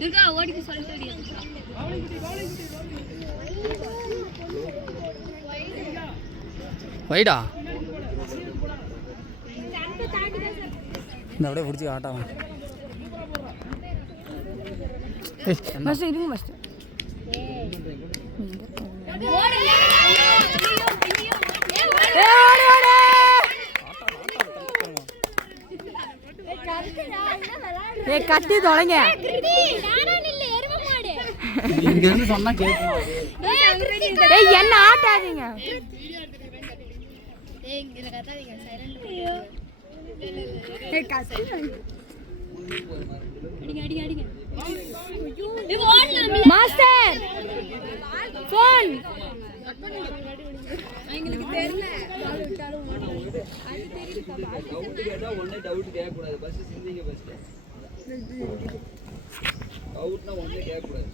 துர்கா ஓடிக்கு சொல்லிட்டு வைடா இந்த அப்படியே பிடிச்சி ஆட்டாம மஸ்ட் இருங்க மஸ்ட் கட்டி தொலைங்க இங்க இருந்து சொன்னா கேட்கும். என்ன ஆட்டாதீங்க. மாஸ்டர் போன் எங்களுக்கு தெரியல. டவுட் கேட்டா ஒண்ணே டவுட் கேட்க கூடாது. பஸ் சிந்திங்க பஸ். டவுட்னா ஒண்ணே கேட்க கூடாது.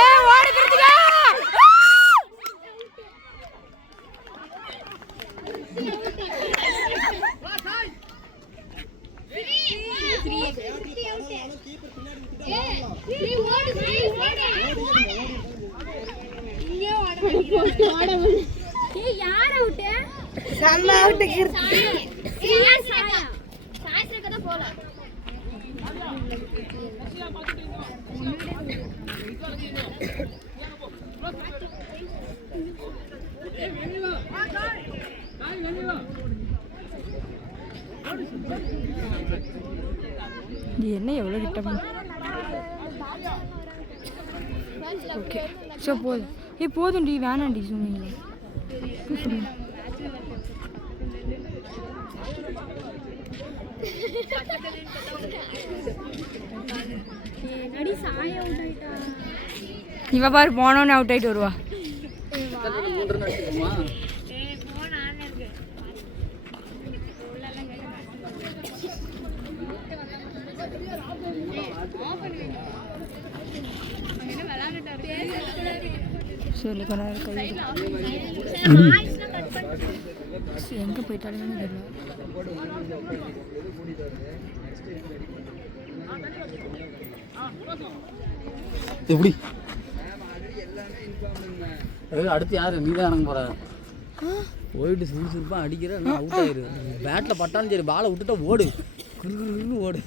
ஏய் ஓடிக்கிறதுங்க. என்ன எவ்வளோ கிட்ட ஓகே ஸோ போதும் போதும்டி வேணாண்டி சொன்னீங்க இவ பாரு போனோன்னு அவுட் ஆயிட்டு வருவா. சொல்லி கொண்டா எங்க போயிட்டாலும் தெரியல. எப்படி அடுத்து யாரு நீ தான் இறங்க போற? போயிட்டு சுறுசுறுப்பா அடிக்கிற அவுட் ஆயிரு. பேட்டில் பட்டாலும் சரி பாலை விட்டுட்டா ஓடு குறுகுறுன்னு ஓடு.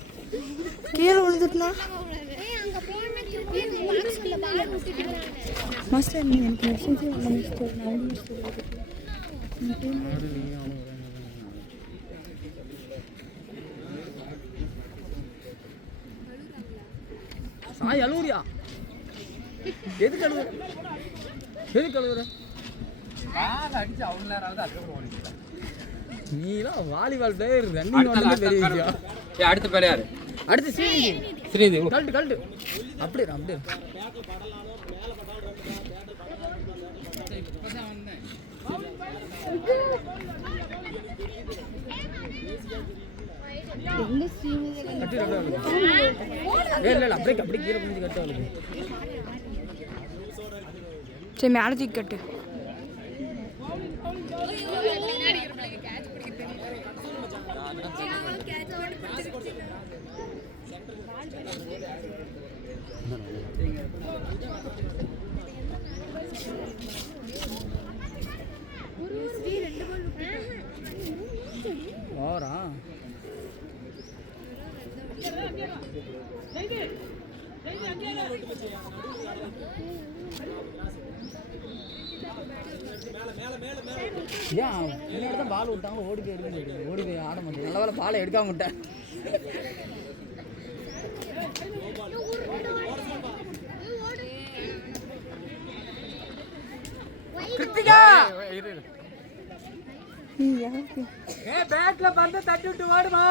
கீழே விழுந்துட்டுனா மாஸ்டர் நீ எனக்கு மெசேஜ் சாய் அழுவுறியா? எது கழுவுற? எது கழுவுற? அடிச்சு அவ்வளவு நேரம் ஆகுது. அதுக்கப்புறம் ஓடிச்சு. நீலாம் வாலிபால் பிளேயர் ரன்னிங் வந்து பெரிய விஷயம். அடுத்த பேர் யாரு? அடுத்து ஸ்ரீதேவி. கழட்டு அப்படியே அப்படியே அப்படியே கீழே புரிஞ்சு கட்டு. சரி மேலே தூக்கி கட்டு. ஓரா ஏன் என்னோட தான் பால் விட்டாங்க ஓடி போய் எடுக்க ஓடி போய் ஆட மாட்டேன். நல்ல வேலை பாலை எடுக்காம விட்டேன். கிருத்திகா பேட்ல பந்த தட்டி விட்டு வாடுமா.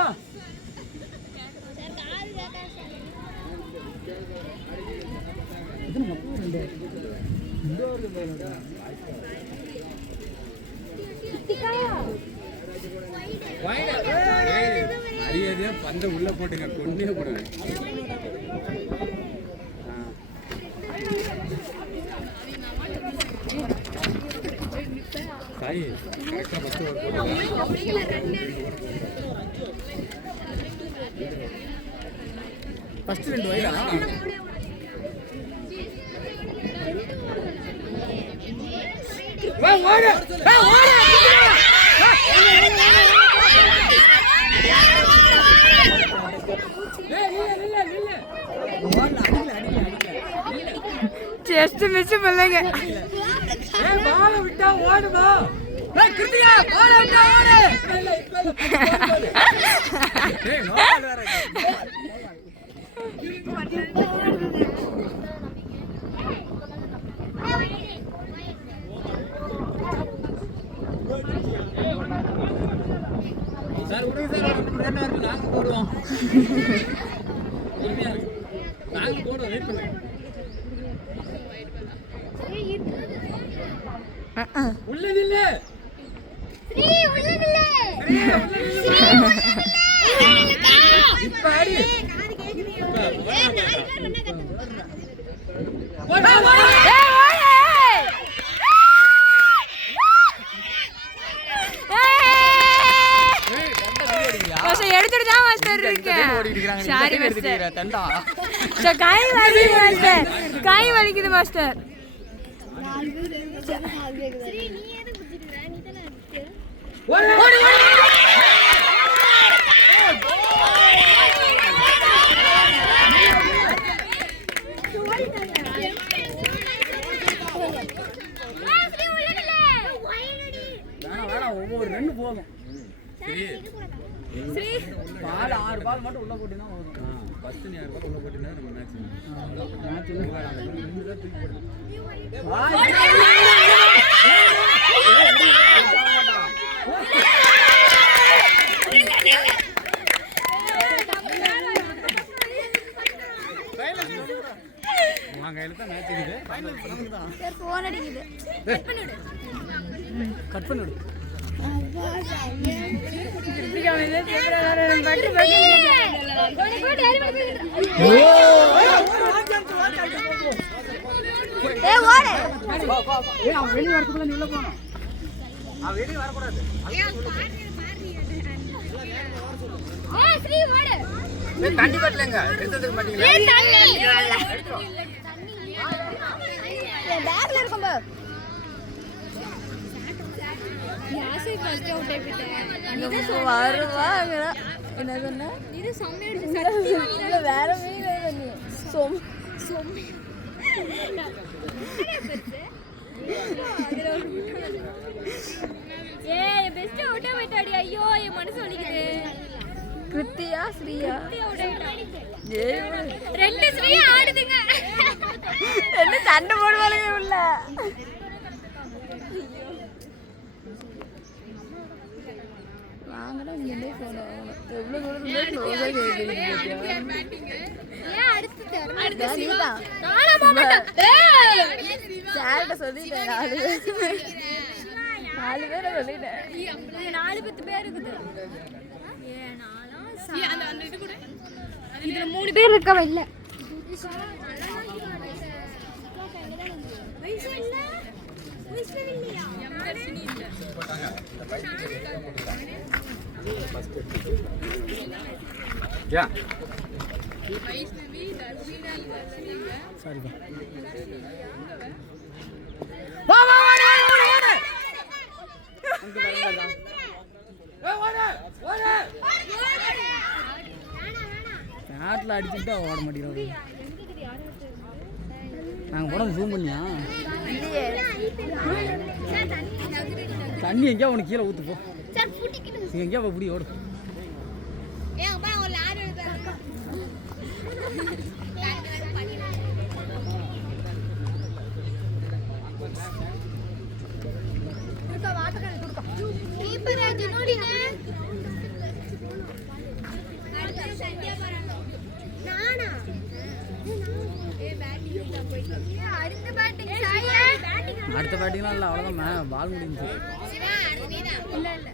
அறியாதே பந்த உள்ள போட்டுங்க கொண்டே போடுவேன். கரெக்டாக ஃபஸ்ட்டு ஒரு போட்டு ஃபர்ஸ்ட் 2 வைடா ஜஸ்ட் மிஸ் பண்ணலங்க. பால் விட்டா ஓடுமா கிருத்திகா பால் விட்டா ஓடு சார் விடுங்க சார் ரெண்டு நேரம் நாங்க போடுவோம் நாங்க போடுவோம் வெயிட் பண்ணுங்க உள்ளதில்ல ஸ்ரீ உள்ளதில்ல இப்ப அடி எடுத்துட்டு தான் மாஸ்டர் இருக்கேன். Sorry master. கை வலிக்குது மாஸ்டர். கை வலிக்குது மாஸ்டர். ஸ்ரீ நீ எது குதிச்சுற நீ தான அடிச்ச ஓடு ஓடு ஒவ்வொரு 2 போதும். ஸ்ரீ பால் 6 பால் மட்டும் உள்ள போட்டுனா போதும். ஃபஸ்ட்டு நீ 6 பால் உள்ள போட்டினா நம்ம மேட்ச் மேட்ச் இல்ல தூக்கி போடு. உன் கையில் தான் மேட்ச் இருக்குது. சார் ஃபோன் அடிக்குது கட் பண்ணிடு கட் பண்ணி விடு. அவன் வெளியே வரதுக்குள்ள நீ உள்ள போகணும். அவன் வெளியே வரக்கூடாது. ஸ்ரீ ஓடு தண்ணி பட்டலங்க எடுத்துக்க மாட்டீங்களா? பேக்ல இருக்கும் பாரு யாசி ஃபர்ஸ்ட் அவுட் ஆயிட்டேன் வருவாங்க. என்ன சொன்ன? இது சம்மையடிச்சு சத்தியமா வேற மீன் பண்ணி சொம் சொம் ஏய் பெஸ்ட் அவுட் ஆயிட்டாடி ஐயோ என் மனசு வலிக்குது கிருத்தியா ஸ்ரீயா அவுட் ஆயிட்டாடி ஏய் 2 ஸ்ரீ ஆடுதுங்க என்ன சண்டை போடுவாங்க உள்ள. வாங்கடா இங்கே போறோம். எவ்வளவு தூரம் க்ளோஸா கேக்குறீங்க. ஏன் அடுத்து தர நீதான் நானா மாட்டேன் ஏய் சார்ட்ட சொல்லிட்டேன். 4 பேரை சொல்லிட்டேன். 4-10 பேர் இருக்குது ஏ நாலாம் அந்த இது கூட இதுல 3 பேர் இருக்கவ இல்ல வயசு இல்ல வயசு இல்லையா தர்ஷினி இல்ல யா வைஷ்ணவி தர்ஷினி இல்ல சாரி பா. பேட்டில் அடிச்சுட்டு தான் ஓட மாட்டேங்கிறோம். நாங்கள் போட ஜூம் பண்ணியா தண்ணி எங்கேயா உனக்கு கீழே ஊற்று போ. எங்கேயா இப்படி ஓடு. அடுத்த பேட்டிங்லாம் இல்லை, அவ்வளோதான். பால் முடிஞ்சு இல்ல இல்ல